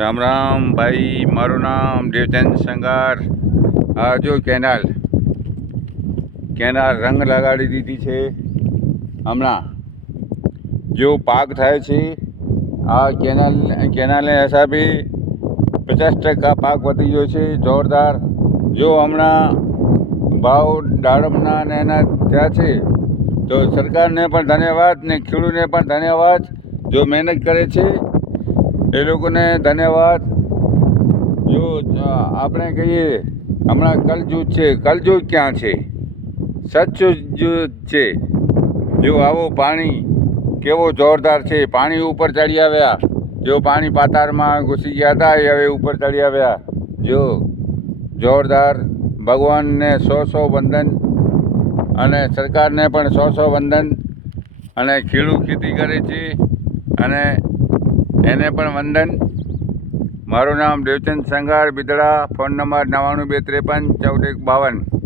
રામ રામ ભાઈ, મારું નામ દેવચંદ સંગાર. આ જો કેનાલ રંગ લગાડી દીધી છે. હમણાં જો પાક થાય છે આ કેનાલને હિસાબે 50% પાક વધી ગયો છે જોરદાર. જો હમણાં ભાવ દાડમના ને એના થયા છે તો સરકારને પણ ધન્યવાદ ને ખેડૂતને પણ ધન્યવાદ. જો મહેનત કરે છે એ લોકોને ધન્યવાદ. જો આપણે કહીએ હમણાં કલયુગ છે, કલયુગ ક્યાં છે? સચયુગ છે. જો આવો પાણી કેવો જોરદાર છે, પાણી ઉપર ચડી આવ્યા. જો પાણી પાતાળમાં ઘૂસી ગયા હતા એ હવે ઉપર ચડી આવ્યા. જો જોરદાર. ભગવાનને 100 વંદન અને સરકારને પણ 100 વંદન. અને ખેડૂત ખેતી કરે છે અને એને પણ વંદન. મારું નામ દેવચંદ સંગાર, બિદડા. Phone number 99 253 14 152.